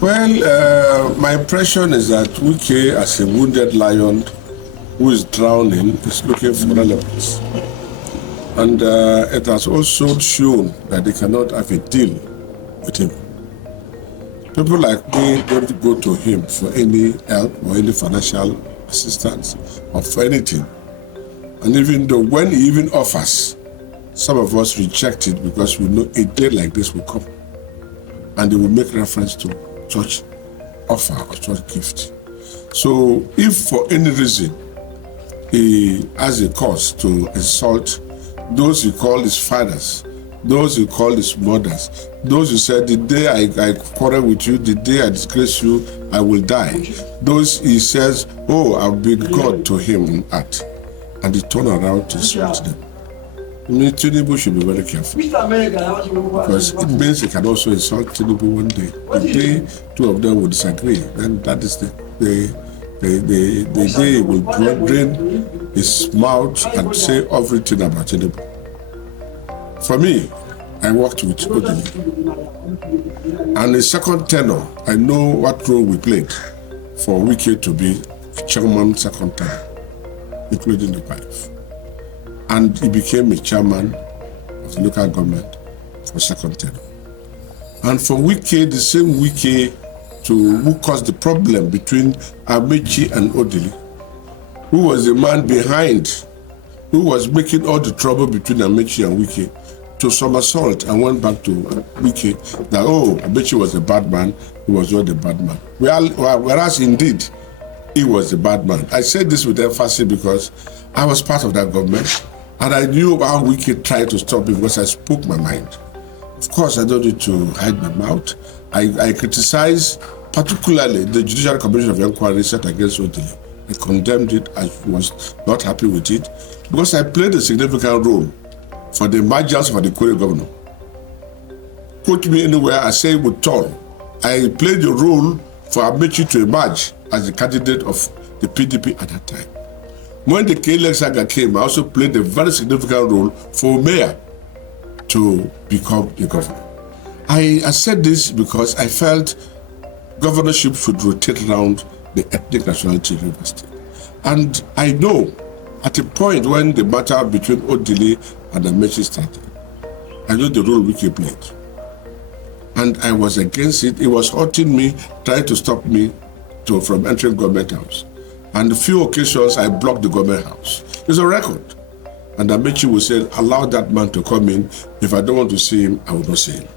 Well, my impression is that Wike, as a wounded lion who is drowning, is looking for relevance. And it has also shown that they cannot have a deal with him. People like me don't go to him for any help or any financial assistance or for anything. And even though when he even offers, some of us reject it because we know a day like this will come. And they will make reference to church offer or church gift. So if for any reason he has a cause to insult those he called his fathers, those he called his mothers, those who said, the day I quarrel with you, the day I disgrace you, I will die. Those he says, oh, I'll be God to him on earth. And he turn around to insult them. Tinubu should be very careful because it means he can also insult Tinubu one day. The day two of them will disagree, then that is the day he will drain his mouth and say everything about Tinubu. For me, I worked with Odili. And the second tenor, I know what role we played for Wike to be chairman second term, including the wife. And he became a chairman of the local government for second term. And for Wike, the same Wike who caused the problem between Amaechi and Odili, who was the man behind, who was making all the trouble between Amaechi and Wike, to somersault and went back to Wike that, oh, Amaechi was a bad man, he was not a bad man. Whereas indeed, he was a bad man. I say this with emphasis because I was part of that government and I knew how Wike tried to stop me because I spoke my mind. Of course, I don't need to hide my mouth. I criticize particularly the Judicial Commission of Inquiry set against Odili. I condemned it. I was not happy with it because I played a significant role for the emergence of the Korean governor. Put me anywhere, I say with turn. I played the role for Amaechi to emerge as the candidate of the PDP at that time. When the K-leg saga came, I also played a very significant role for mayor to become the governor. I said this because I felt governorship should rotate around the ethnic nationality of Rivers State. And I know at a point when the matter between Odili and Amaechi started, I know the role Wike played. And I was against it. It was hurting me, trying to stop me from entering government house. And a few occasions, I blocked the government house. It's a record. And Amaechi will say, allow that man to come in. If I don't want to see him, I will not see him.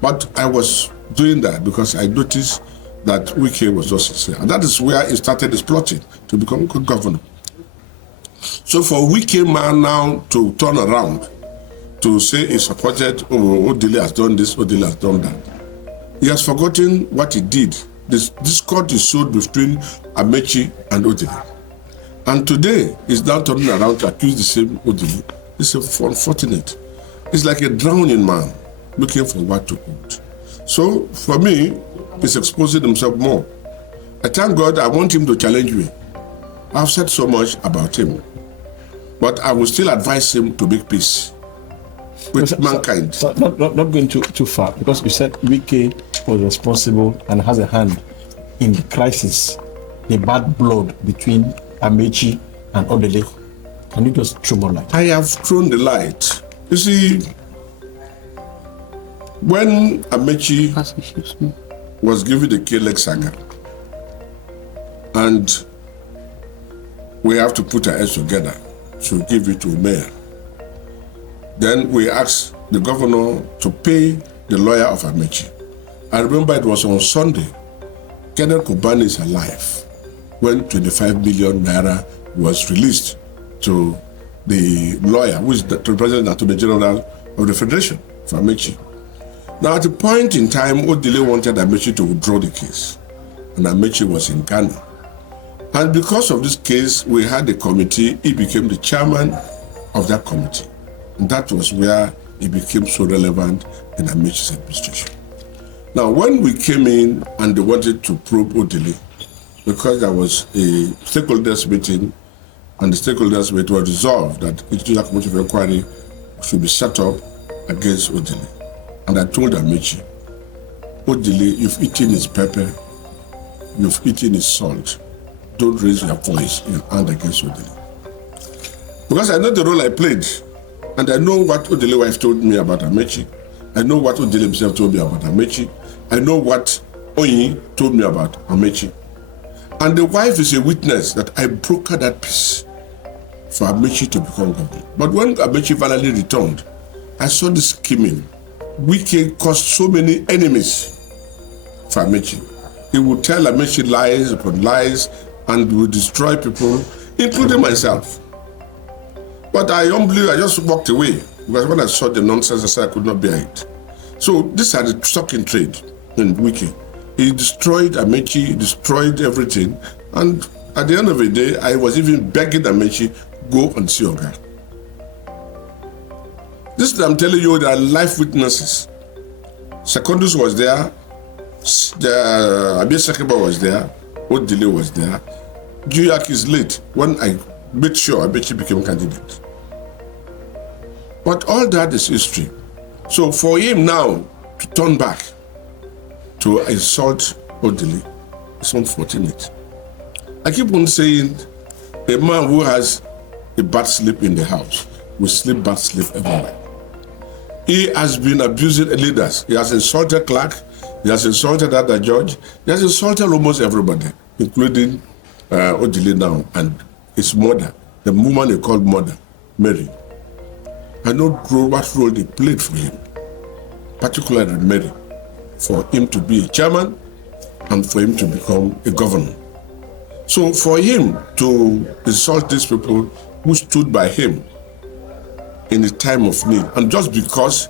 But I was doing that because I noticed that Wike was not sincere. And that is where he started his plotting to become good governor. So for Wike man now to turn around to say he supported, oh, Odili has done this, Odili has done that. He has forgotten what he did. This discord is sowed between Amaechi and Odili. And today, he's now turning around to accuse the same Odili. It's unfortunate. It's like a drowning man looking for what to hold. So for me, he's exposing himself more. I thank God I want him to challenge me. I've said so much about him. But I will still advise him to make peace with mankind. So not going too far, because you said Wike was responsible and has a hand in the crisis, the bad blood between Amaechi and Odili. Can you just throw more light? I have thrown the light. You see, when Amaechi was given the K-leg saga, and we have to put our heads together to give it to mayor. Then we asked the governor to pay the lawyer of Amaechi. I remember it was on Sunday. Kenneth Kubani is alive when 25 million naira was released to the lawyer, who is the President Attorney General of the Federation for Amaechi. Now, at the point in time, Odili wanted Amaechi to withdraw the case, and Amaechi was in Ghana. And because of this case, we had a committee. He became the chairman of that committee. And that was where he became so relevant in Amaechi's administration. Now, when we came in and they wanted to probe Odili, because there was a stakeholders meeting, and the stakeholders meeting was resolved that the Judicial Commission of Inquiry should be set up against Odili. And I told Amaechi, Odile, you've eaten his pepper, you've eaten his salt. Don't raise your voice in hand against Odile. Because I know the role I played, and I know what Odile wife told me about Amaechi. I know what Odile himself told me about Amaechi. I know what Oyi told me about Amaechi. And the wife is a witness that I brokered that peace for Amaechi to become governor. But when Amaechi finally returned, I saw this scheming. Wike caused so many enemies for Amaechi. He would tell Amaechi lies upon lies and would destroy people, including myself. But I just walked away because when I saw the nonsense, I said I could not bear it. So this had a stock in trade in Wike. He destroyed Amaechi, he destroyed everything. And at the end of the day, I was even begging Amaechi, go and see Oga. This I'm telling you, there are life witnesses. Secondus was there, Anabs Sara-Igbe was there, Odile was there. Juyak is late when I made sure Amaechi became candidate. But all that is history. So for him now to turn back to insult Odile is unfortunate. I keep on saying a man who has a bad sleep in the house will sleep bad sleep everywhere. He has been abusing leaders. He has insulted Clark. He has insulted other judge. He has insulted almost everybody, including Odile now and his mother, the woman he called mother, Mary. I know what role they played for him, particularly Mary, for him to be a chairman and for him to become a governor. So for him to insult these people who stood by him in the time of need, and just because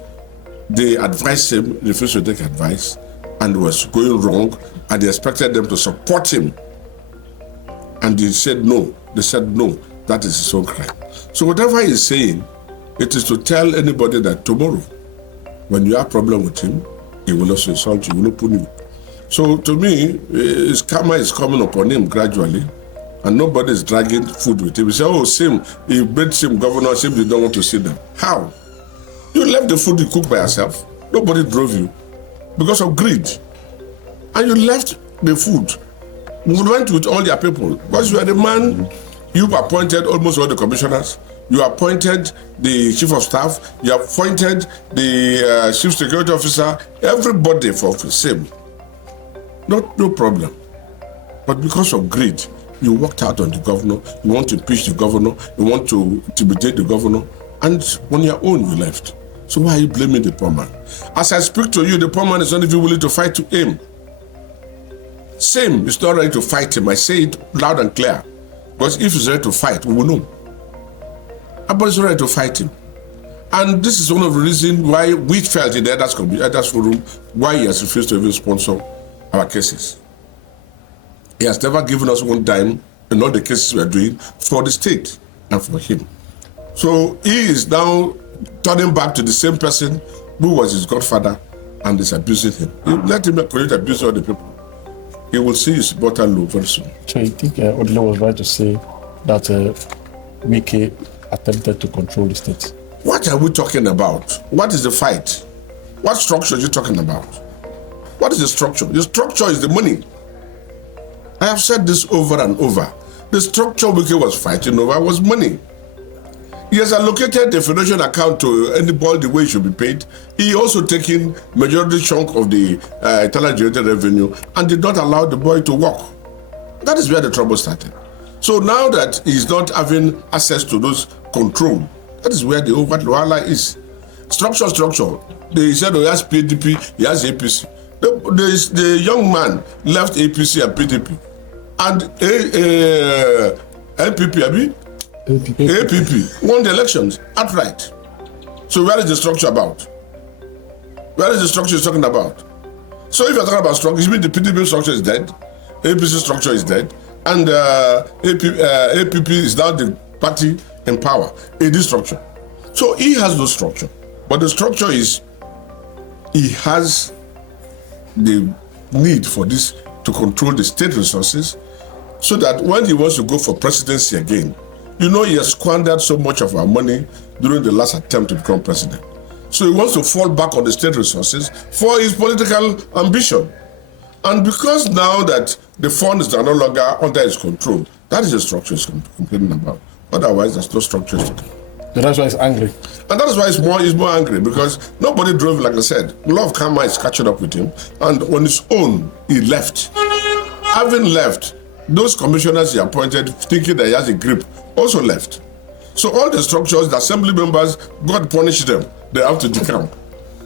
they advised him, refused to take advice, and was going wrong, and they expected them to support him, and they said no, that is his own crime. So whatever he's saying, it is to tell anybody that tomorrow, when you have problem with him, he will also insult you, he will open you. So to me, his karma is coming upon him gradually, and nobody is dragging food with him. He say, oh, Sim, he made Sim governor, Sim did not want to sit down. How? You left the food you cooked by yourself. Nobody drove you because of greed. And you left the food. You went with all your people because you are the man. You appointed almost all the commissioners. You appointed the chief of staff. You appointed the chief security officer. Everybody for Sim. No problem. But because of greed, you walked out on the governor. You want to impeach the governor. You want to intimidate the governor. And on your own, you left. So why are you blaming the poor man? As I speak to you, the poor man is not even willing to fight to him. Same is not ready to fight him. I say it loud and clear. Because if he's ready to fight, we will know. Everybody's ready to fight him. And this is one of the reasons why we felt in the others forum why he has refused to even sponsor our cases. He has never given us one dime in all the cases we are doing for the state and for him. So he is now turning back to the same person who was his godfather and is abusing him. You let him create abuse all the people. He will see his bottom low very soon. So you think Odile was right to say that Wike attempted to control the state? What are we talking about? What is the fight? What structure are you talking about? What is the structure? The structure is the money. I have said this over and over. The structure Wike was fighting over was money. He has allocated the financial account to anybody the way it should be paid. He also taken majority chunk of the internal generated revenue and did not allow the boy to work. That is where the trouble started. So now that he's not having access to those control, that is where the over Luala is. Structure. They said, oh, he has PDP, he has APC. The young man left APC and PDP. And LPP, APP won the elections outright. So where is the structure about? Where is the structure he's talking about? So if you're talking about structure, it means the PDP structure is dead, APC structure is dead, and APP is now the party in power in this structure. So he has no structure. But the structure is he has the need for this to control the state resources so that when he wants to go for presidency again, you know he has squandered so much of our money during the last attempt to become president. So he wants to fall back on the state resources for his political ambition. And because now that the funds are no longer under his control, that is the structure he's complaining about. Otherwise, there's no structure. So that's why he's angry. And that is why he's more angry, because nobody drove, like I said. The law of karma is catching up with him. And on his own, he left. Having left, those commissioners he appointed, thinking that he has a grip, also left. So all the structures, the assembly members, God punished them. They have to decamp.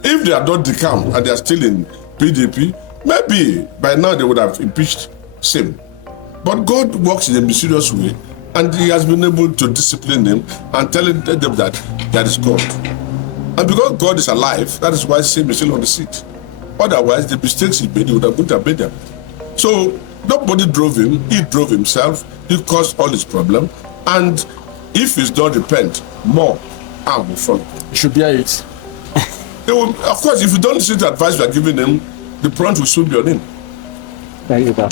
If they are not decamped and they are still in PDP, maybe by now they would have impeached him. But God works in a mysterious way, and he has been able to discipline them and telling them that there is God. And because God is alive, that is why Same is still on the seat. Otherwise, the mistakes he made, he would have made them. So nobody drove him, he drove himself, he caused all his problem, and if he does not repent, more harm will follow. You should bear it. Of course, if you don't listen to advice we are giving him, the brunt will soon be on him. Thank you, sir.